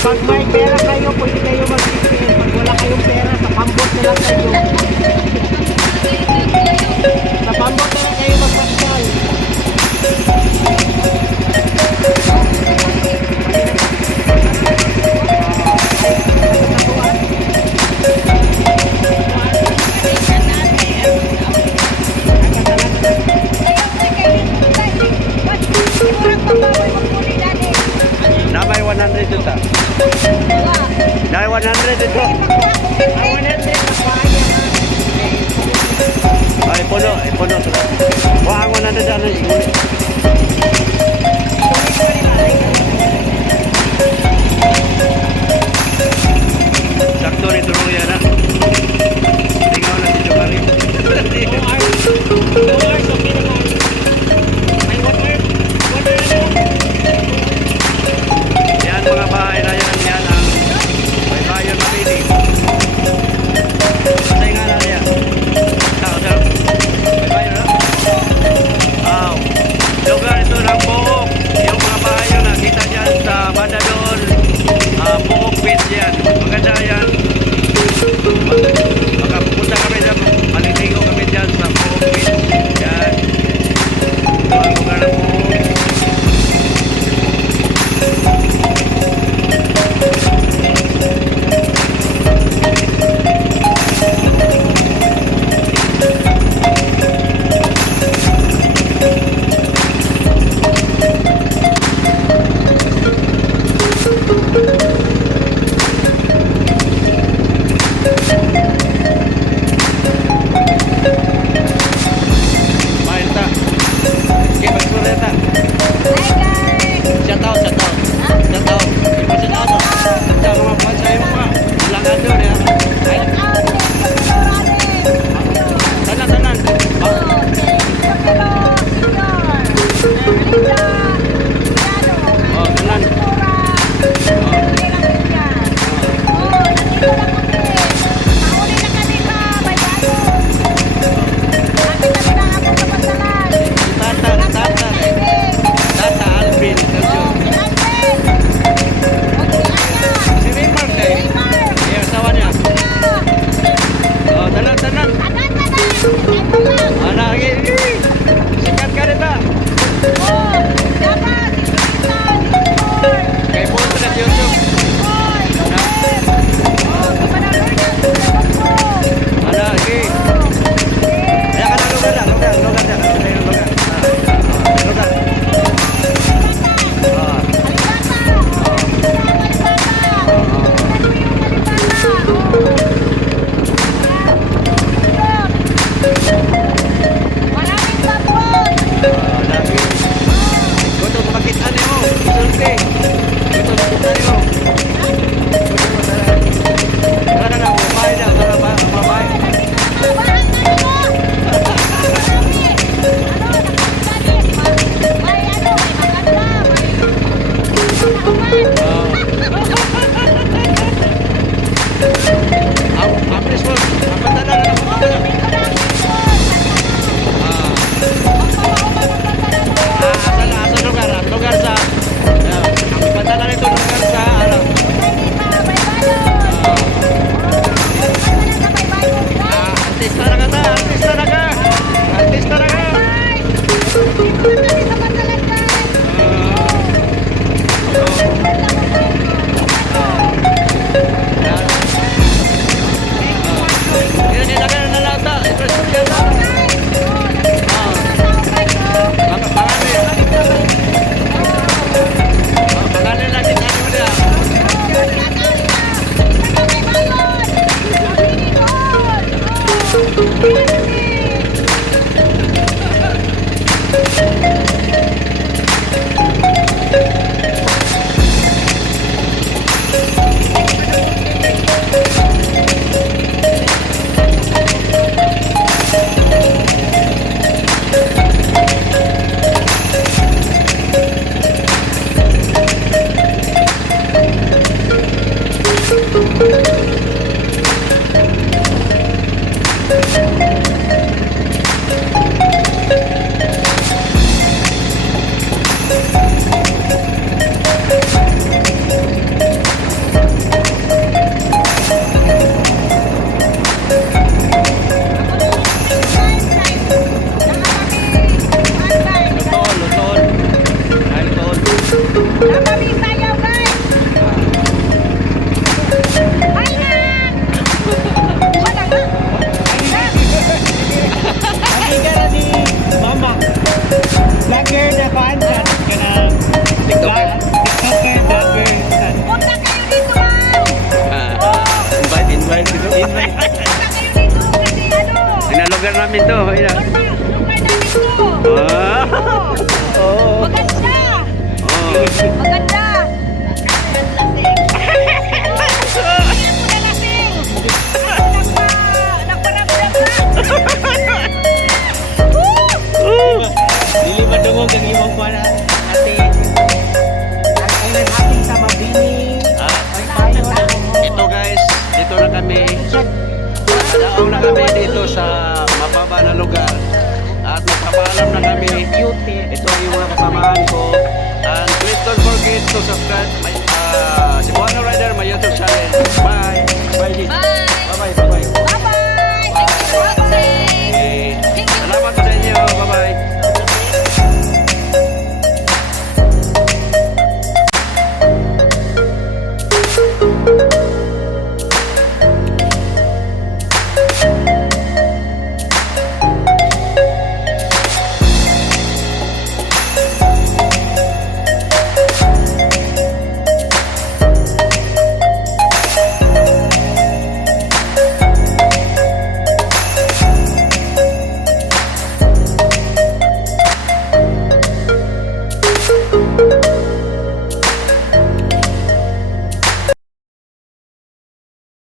Pag may pera kayo, pwede kayo mag-spend. Pag wala kayong pera, sa pambot na lang kayo. Sa pambot na lang kayo magpasyal. Namay 100 juta. Namay 100 ito. Ay, puno. Ay, puno. Wah, 100 ano yung ulit. Sakto rin tulong yan, ha? Tingnan mo lang dito kali. Yan mga bahay na yan, yan ang Baybayon, Mabini. Masay nga lang yan. Baybayon na. Wow. Lugar ito ng Bohol. Yung mga bahay yun nakita dyan sa banda doon. Bohol Beach yan. Maganda yan. Makapunta kami dyan. Maliligo kami dyan sa Bohol Beach. Yan. Ito ang lugar ng Bohol. Sinalugar namin to. Ayan. Lugar namin to. Ah. Oo. Maganda. Oh. Maganda. Dili madungog ang imong kuha na ate. Ang island hopping sa Mabini. Baybayon. Ito guys, dito na kami. Daong na kami dito sa mababa na lugar. At magpapaalam na kami. Ito ang yung mga kasamahan ko. And please don't forget to subscribe my, si Buano Rider, my YouTube channel. Bye! Bye! Bye. Bye-bye! Bye-bye!